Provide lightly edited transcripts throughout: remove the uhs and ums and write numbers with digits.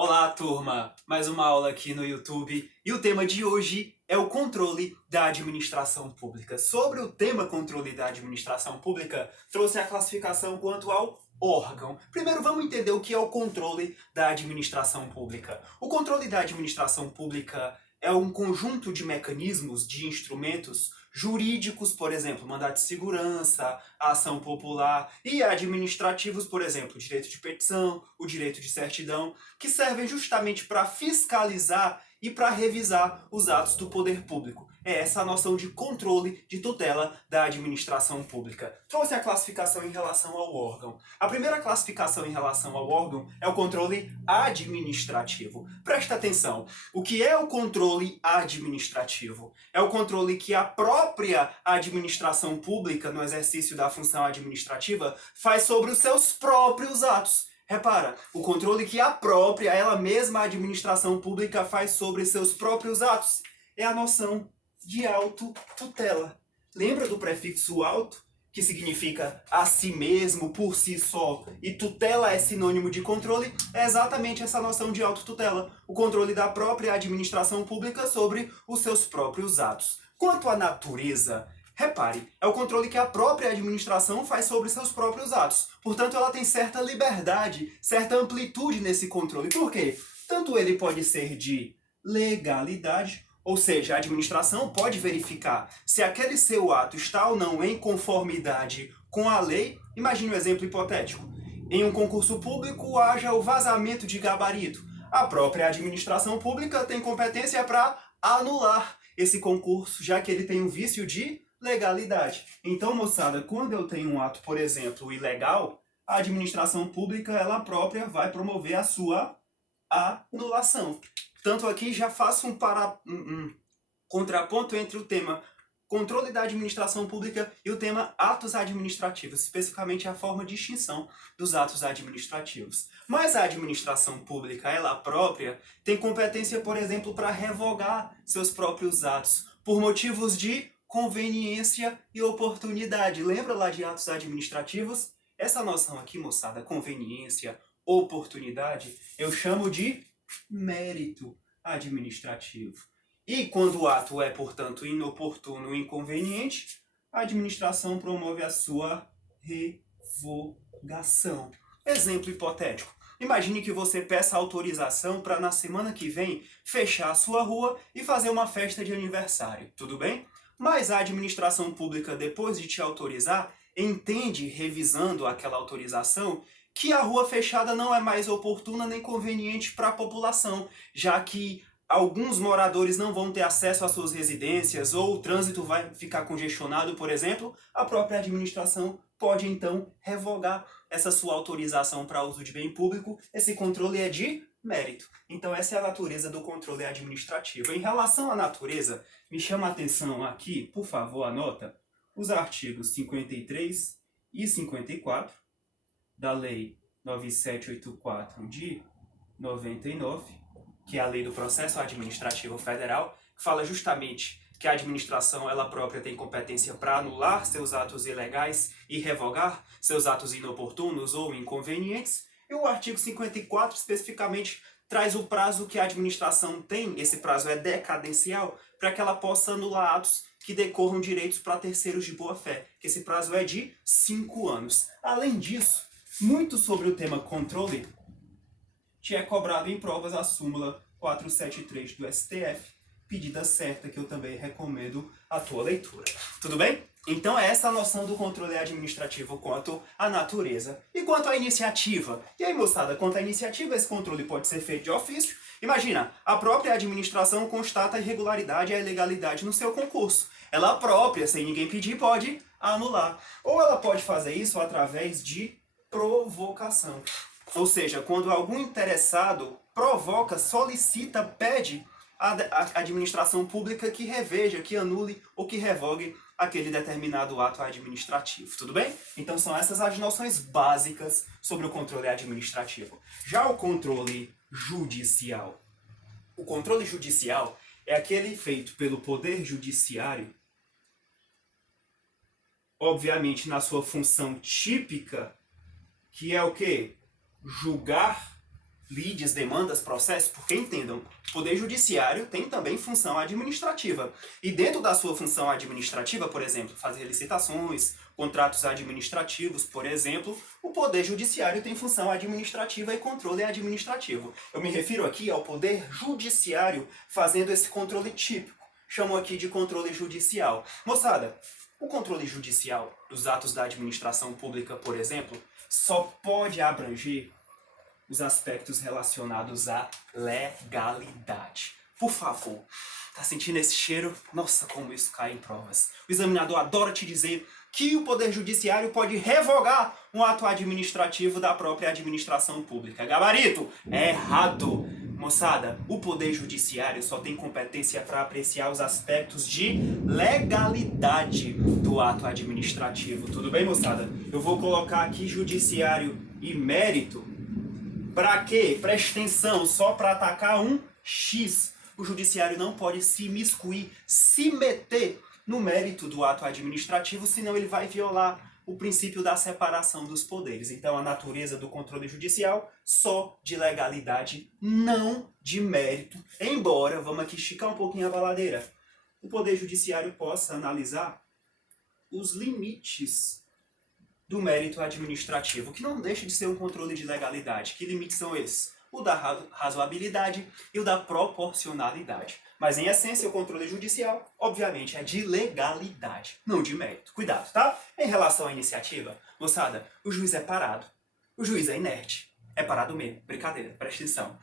Olá, turma! Mais uma aula aqui no YouTube e o tema de hoje é o controle da administração pública. Sobre o tema controle da administração pública, trouxe a classificação quanto ao órgão. Primeiro, vamos entender o que é o controle da administração pública. O controle da administração pública é um conjunto de mecanismos, de instrumentos jurídicos, por exemplo, mandato de segurança, a ação popular, e administrativos, por exemplo, o direito de petição, o direito de certidão, que servem justamente para fiscalizar e para revisar os atos do poder público. É essa a noção de controle, de tutela da administração pública. Trouxe a classificação em relação ao órgão. A primeira classificação em relação ao órgão é o controle administrativo. Presta atenção, o que é o controle administrativo? É o controle que a própria administração pública, no exercício da função administrativa, faz sobre os seus próprios atos. Repara, o controle que a própria, ela mesma, a administração pública faz sobre seus próprios atos é a noção de autotutela. Lembra do prefixo auto, que significa a si mesmo, por si só, e tutela é sinônimo de controle? É exatamente essa noção de autotutela, o controle da própria administração pública sobre os seus próprios atos. Quanto à natureza, repare, é o controle que a própria administração faz sobre seus próprios atos. Portanto, ela tem certa liberdade, certa amplitude nesse controle. Por quê? Tanto ele pode ser de legalidade, ou seja, a administração pode verificar se aquele seu ato está ou não em conformidade com a lei. Imagine um exemplo hipotético. Em um concurso público, haja o vazamento de gabarito. A própria administração pública tem competência para anular esse concurso, já que ele tem um vício de legalidade. Então, moçada, quando eu tenho um ato, por exemplo, ilegal, a administração pública, ela própria, vai promover a sua anulação. Tanto aqui já faço um contraponto entre o tema controle da administração pública e o tema atos administrativos, especificamente a forma de extinção dos atos administrativos. Mas a administração pública, ela própria, tem competência, por exemplo, para revogar seus próprios atos, por motivos de conveniência e oportunidade. Lembra lá de atos administrativos? Essa noção aqui, moçada, conveniência, oportunidade, eu chamo de mérito administrativo. E quando o ato é, portanto, inoportuno e inconveniente, a administração promove a sua revogação. Exemplo hipotético. Imagine que você peça autorização para na semana que vem fechar a sua rua e fazer uma festa de aniversário. Tudo bem? Mas a administração pública, depois de te autorizar, entende, revisando aquela autorização, que a rua fechada não é mais oportuna nem conveniente para a população, já que alguns moradores não vão ter acesso às suas residências ou o trânsito vai ficar congestionado, por exemplo, a própria administração pode então revogar essa sua autorização para uso de bem público. Esse controle é de mérito. Então essa é a natureza do controle administrativo. Em relação à natureza, me chama a atenção aqui, por favor, anota, os artigos 53 e 54 da Lei 9784 de 99, que é a Lei do Processo Administrativo Federal, que fala justamente que a administração ela própria tem competência para anular seus atos ilegais e revogar seus atos inoportunos ou inconvenientes. E o artigo 54 especificamente traz o prazo que a administração tem, esse prazo é decadencial, para que ela possa anular atos que decorram direitos para terceiros de boa-fé, que esse prazo é de 5 anos. Além disso, muito sobre o tema controle te é cobrado em provas a súmula 473 do STF, pedida certa que eu também recomendo a tua leitura. Tudo bem? Então é essa a noção do controle administrativo quanto à natureza. E quanto à iniciativa? E aí, moçada, quanto à iniciativa, esse controle pode ser feito de ofício. Imagina, a própria administração constata a irregularidade e a ilegalidade no seu concurso. Ela própria, sem ninguém pedir, pode anular. Ou ela pode fazer isso através de provocação. Ou seja, quando algum interessado provoca, solicita, pede à administração pública que reveja, que anule ou que revogue aquele determinado ato administrativo. Tudo bem? Então são essas as noções básicas sobre o controle administrativo. Já o controle judicial. O controle judicial é aquele feito pelo Poder Judiciário, obviamente na sua função típica, que é o quê? Julgar lides, demandas, processos, porque entendam, o Poder Judiciário tem também função administrativa. E dentro da sua função administrativa, por exemplo, fazer licitações, contratos administrativos, por exemplo, o Poder Judiciário tem função administrativa e controle administrativo. Eu me refiro aqui ao Poder Judiciário fazendo esse controle típico. Chamo aqui de controle judicial. Moçada, o controle judicial dos atos da administração pública, por exemplo, só pode abranger os aspectos relacionados à legalidade. Por favor, tá sentindo esse cheiro? Nossa, como isso cai em provas. O examinador adora te dizer que o Poder Judiciário pode revogar um ato administrativo da própria administração pública. Gabarito, é errado. Moçada, o Poder Judiciário só tem competência para apreciar os aspectos de legalidade do ato administrativo. Tudo bem, moçada? Eu vou colocar aqui Judiciário e Mérito. Para quê? Preste atenção, só para atacar um X. O Judiciário não pode se imiscuir, se meter no mérito do ato administrativo, senão ele vai violar o princípio da separação dos poderes. Então, a natureza do controle judicial só de legalidade, não de mérito. Embora, vamos aqui esticar um pouquinho a baladeira, o Poder Judiciário possa analisar os limites do mérito administrativo, que não deixa de ser um controle de legalidade. Que limites são esses? O da razoabilidade e o da proporcionalidade. Mas, em essência, o controle judicial, obviamente, é de legalidade, não de mérito. Cuidado, tá? Em relação à iniciativa, moçada, o juiz é parado. O juiz é inerte. É parado mesmo. Brincadeira, presta atenção.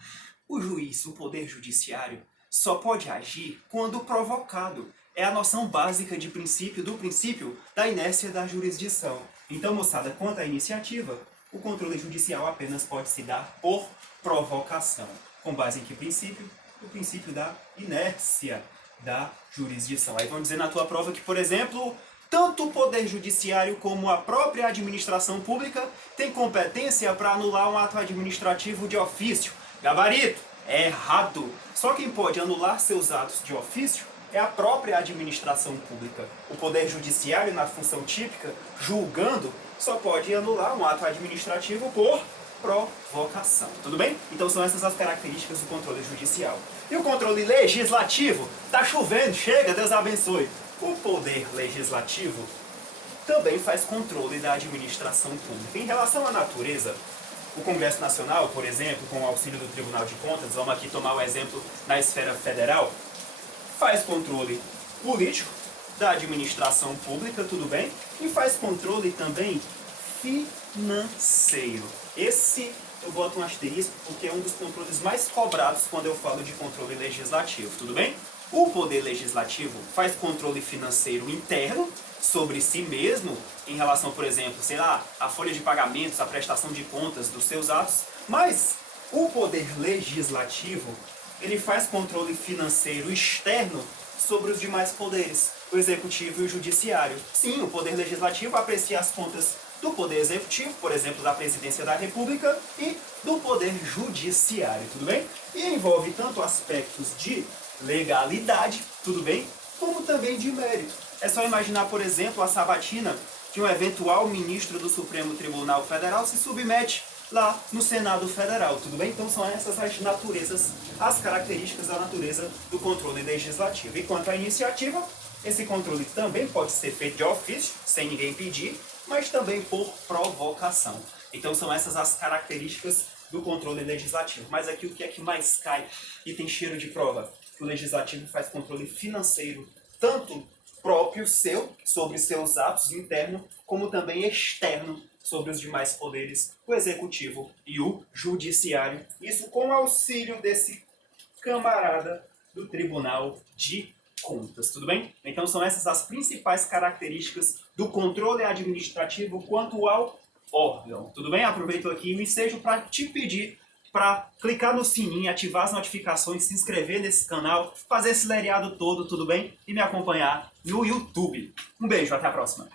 O juiz, o Poder Judiciário, só pode agir quando provocado. É a noção básica de princípio do princípio da inércia da jurisdição. Então, moçada, quanto à iniciativa, o controle judicial apenas pode se dar por provocação. Com base em que princípio? O princípio da inércia da jurisdição. Aí vão dizer na tua prova que, por exemplo, tanto o Poder Judiciário como a própria administração pública tem competência para anular um ato administrativo de ofício. Gabarito, é errado. Só quem pode anular seus atos de ofício é a própria administração pública. O Poder Judiciário, na função típica, julgando, só pode anular um ato administrativo por provocação. Tudo bem? Então são essas as características do controle judicial. E o controle legislativo? Tá chovendo, chega, Deus abençoe. O Poder Legislativo também faz controle da administração pública. Em relação à natureza, o Congresso Nacional, por exemplo, com o auxílio do Tribunal de Contas, vamos aqui tomar o exemplo na esfera federal, faz controle político da administração pública, tudo bem? E faz controle também financeiro. Esse eu boto um asterisco porque é um dos controles mais cobrados quando eu falo de controle legislativo, tudo bem? O Poder Legislativo faz controle financeiro interno sobre si mesmo, em relação, por exemplo, sei lá, a folha de pagamentos, a prestação de contas dos seus atos, mas o Poder Legislativo, ele faz controle financeiro externo sobre os demais poderes, o Executivo e o Judiciário. Sim, o Poder Legislativo aprecia as contas do Poder Executivo, por exemplo, da Presidência da República, e do Poder Judiciário, tudo bem? E envolve tanto aspectos de legalidade, tudo bem? Como também de mérito. É só imaginar, por exemplo, a sabatina que um eventual ministro do Supremo Tribunal Federal se submete lá no Senado Federal, tudo bem? Então são essas as naturezas, as características da natureza do controle legislativo. E quanto à iniciativa, esse controle também pode ser feito de ofício, sem ninguém pedir, mas também por provocação. Então são essas as características do controle legislativo. Mas aqui o que é que mais cai e tem cheiro de prova? O legislativo faz controle financeiro, tanto próprio seu, sobre seus atos internos, como também externo, sobre os demais poderes, o executivo e o judiciário. Isso com auxílio desse camarada do Tribunal de Contas, tudo bem? Então são essas as principais características do controle administrativo quanto ao órgão, tudo bem? Aproveito aqui o ensejo para te pedir para clicar no sininho, ativar as notificações, se inscrever nesse canal, fazer esse lereado todo, tudo bem? E me acompanhar no YouTube. Um beijo, até a próxima!